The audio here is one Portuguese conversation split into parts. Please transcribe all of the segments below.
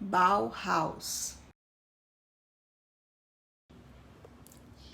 Bauhaus.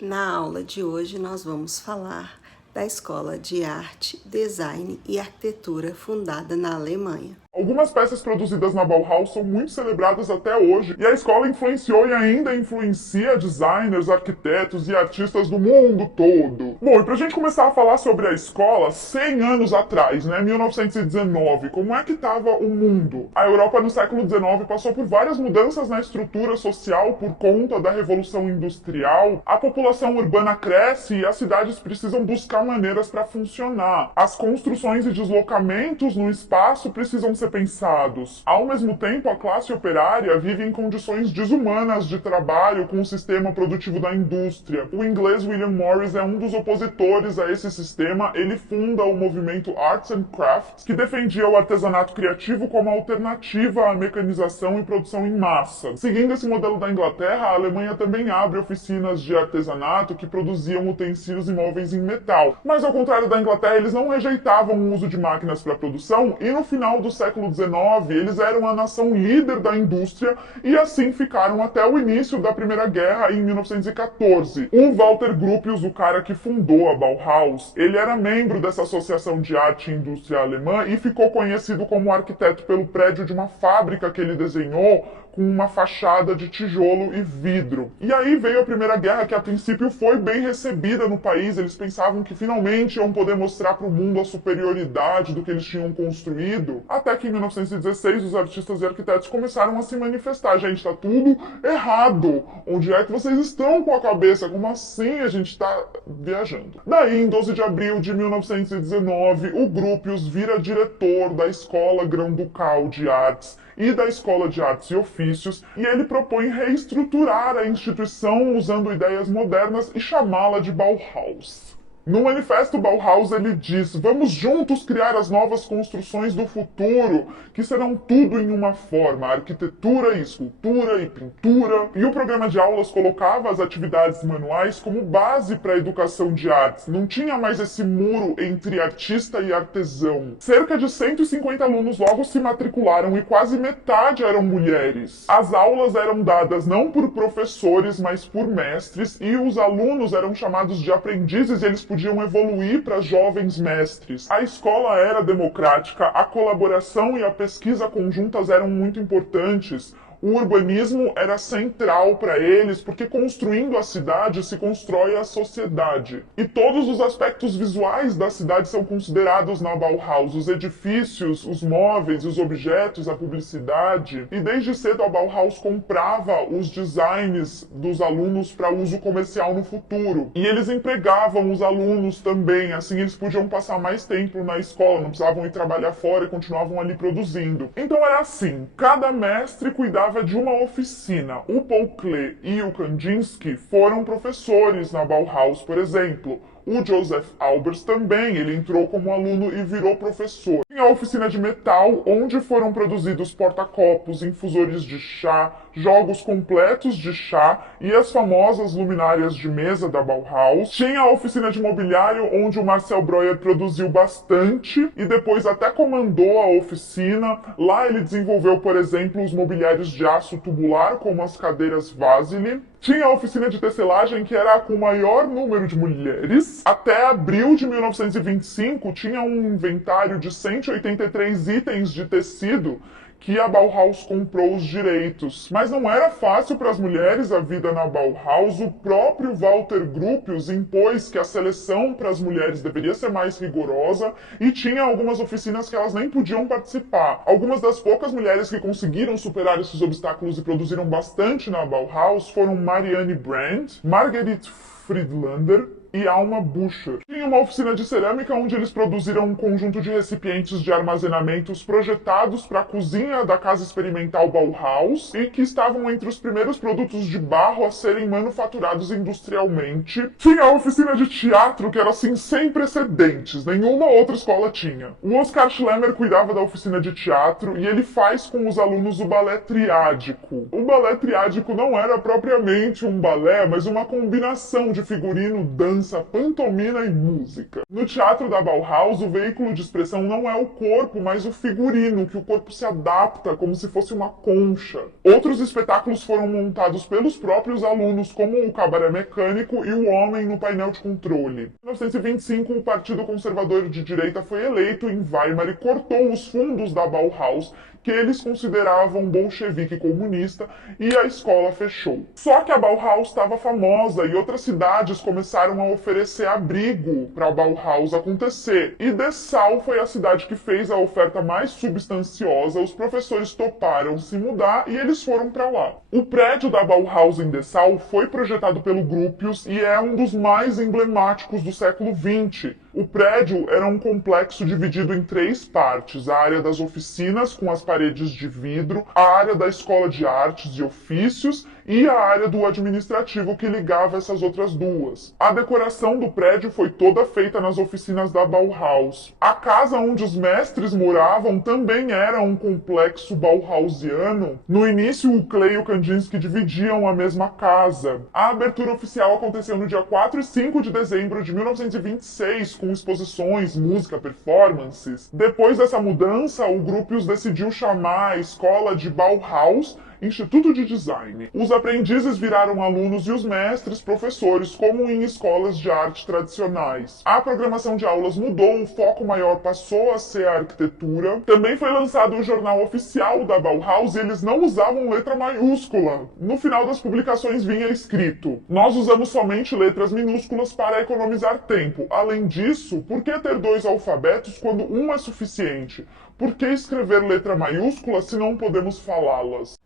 Na aula de hoje nós vamos falar da Escola de Arte, Design e Arquitetura fundada na Alemanha. Algumas peças produzidas na Bauhaus são muito celebradas até hoje, e a escola influenciou e ainda influencia designers, arquitetos e artistas do mundo todo. Bom, e pra gente começar a falar sobre a escola, 100 anos atrás, 1919, como é que estava o mundo? A Europa no século XIX passou por várias mudanças na estrutura social por conta da Revolução Industrial. A população urbana cresce e as cidades precisam buscar maneiras para funcionar. As construções e deslocamentos no espaço precisam ser pensados. Ao mesmo tempo, a classe operária vive em condições desumanas de trabalho com o sistema produtivo da indústria. O inglês William Morris é um dos opositores a esse sistema. Ele funda o movimento Arts and Crafts, que defendia o artesanato criativo como alternativa à mecanização e produção em massa. Seguindo esse modelo da Inglaterra, a Alemanha também abre oficinas de artesanato que produziam utensílios e móveis em metal. Mas ao contrário da Inglaterra, eles não rejeitavam o uso de máquinas para produção e no final do século XIX, eles eram a nação líder da indústria e assim ficaram até o início da Primeira Guerra em 1914. O Walter Gropius, o cara que fundou a Bauhaus, ele era membro dessa associação de arte e indústria alemã e ficou conhecido como arquiteto pelo prédio de uma fábrica que ele desenhou com uma fachada de tijolo e vidro. E aí veio a Primeira Guerra, que a princípio foi bem recebida no país. Eles pensavam que finalmente iam poder mostrar para o mundo a superioridade do que eles tinham construído. Até que em 1916 os artistas e arquitetos começaram a se manifestar. Gente, tá tudo errado. Onde é que vocês estão com a cabeça? Como assim a gente tá viajando? Daí, em 12 de abril de 1919, o Gropius vira diretor da Escola Grão-Ducal de Artes e da Escola de Artes e Ofícios, e ele propõe reestruturar a instituição usando ideias modernas e chamá-la de Bauhaus. No manifesto Bauhaus ele diz: vamos juntos criar as novas construções do futuro, que serão tudo em uma forma, arquitetura e escultura e pintura. E o programa de aulas colocava as atividades manuais como base para a educação de artes. Não tinha mais esse muro entre artista e artesão. Cerca de 150 alunos logo se matricularam e quase metade eram mulheres. As aulas eram dadas não por professores, mas por mestres, e os alunos eram chamados de aprendizes e eles podiam evoluir para jovens mestres. A escola era democrática, a colaboração e a pesquisa conjuntas eram muito importantes. O urbanismo era central para eles, porque construindo a cidade se constrói a sociedade. E todos os aspectos visuais da cidade são considerados na Bauhaus: os edifícios, os móveis, os objetos, a publicidade. E desde cedo a Bauhaus comprava os designs dos alunos para uso comercial no futuro. E eles empregavam os alunos também, assim eles podiam passar mais tempo na escola, não precisavam ir trabalhar fora e continuavam ali produzindo. Então era assim, cada mestre cuidava de uma oficina. O Paul Klee e o Kandinsky foram professores na Bauhaus, por exemplo. O Joseph Albers também, ele entrou como aluno e virou professor. Tinha a oficina de metal, onde foram produzidos porta-copos, infusores de chá, jogos completos de chá e as famosas luminárias de mesa da Bauhaus. Tinha a oficina de mobiliário, onde o Marcel Breuer produziu bastante e depois até comandou a oficina. Lá ele desenvolveu, por exemplo, os mobiliários de aço tubular, como as cadeiras Vasily. Tinha a oficina de tecelagem, que era com o maior número de mulheres. Até abril de 1925, tinha um inventário de 183 itens de tecido que a Bauhaus comprou os direitos. Mas não era fácil para as mulheres a vida na Bauhaus. O próprio Walter Gropius impôs que a seleção para as mulheres deveria ser mais rigorosa e tinha algumas oficinas que elas nem podiam participar. Algumas das poucas mulheres que conseguiram superar esses obstáculos e produziram bastante na Bauhaus foram Marianne Brandt, Marguerite Friedlander e Alma Bucher. Tinha uma oficina de cerâmica onde eles produziram um conjunto de recipientes de armazenamentos projetados para a cozinha da Casa Experimental Bauhaus e que estavam entre os primeiros produtos de barro a serem manufaturados industrialmente. Tinha a oficina de teatro, que era assim sem precedentes, nenhuma outra escola tinha. O Oscar Schlemmer cuidava da oficina de teatro e ele faz com os alunos o balé triádico. O balé triádico não era propriamente um balé, mas uma combinação de figurino, dança dança, pantomima e música. No teatro da Bauhaus, o veículo de expressão não é o corpo, mas o figurino, que o corpo se adapta como se fosse uma concha. Outros espetáculos foram montados pelos próprios alunos, como o Cabaré Mecânico e o Homem no Painel de Controle. Em 1925, o Partido Conservador de Direita foi eleito em Weimar e cortou os fundos da Bauhaus, que eles consideravam bolchevique comunista, e a escola fechou. Só que a Bauhaus estava famosa e outras cidades começaram a oferecer abrigo para a Bauhaus acontecer. E Dessau foi a cidade que fez a oferta mais substanciosa, os professores toparam se mudar e eles foram para lá. O prédio da Bauhaus em Dessau foi projetado pelo Gropius e é um dos mais emblemáticos do século XX. O prédio era um complexo dividido em 3 partes: a área das oficinas, com as paredes de vidro, a área da escola de artes e ofícios e a área do administrativo que ligava essas outras duas. A decoração do prédio foi toda feita nas oficinas da Bauhaus. A casa onde os mestres moravam também era um complexo bauhausiano. No início, o Klee e o Kandinsky dividiam a mesma casa. A abertura oficial aconteceu no dia 4 e 5 de dezembro de 1926, com exposições, música, performances. Depois dessa mudança, o Gropius decidiu chamar a escola de Bauhaus Instituto de Design. Os aprendizes viraram alunos e os mestres professores, como em escolas de arte tradicionais. A programação de aulas mudou, o foco maior passou a ser a arquitetura. Também foi lançado o jornal oficial da Bauhaus e eles não usavam letra maiúscula. No final das publicações vinha escrito: nós usamos somente letras minúsculas para economizar tempo. Além disso, por que ter 2 alfabetos quando um é suficiente? Por que escrever letra maiúscula se não podemos falá-las?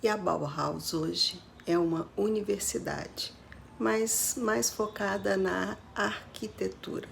E a Bauhaus hoje é uma universidade, mas mais focada na arquitetura.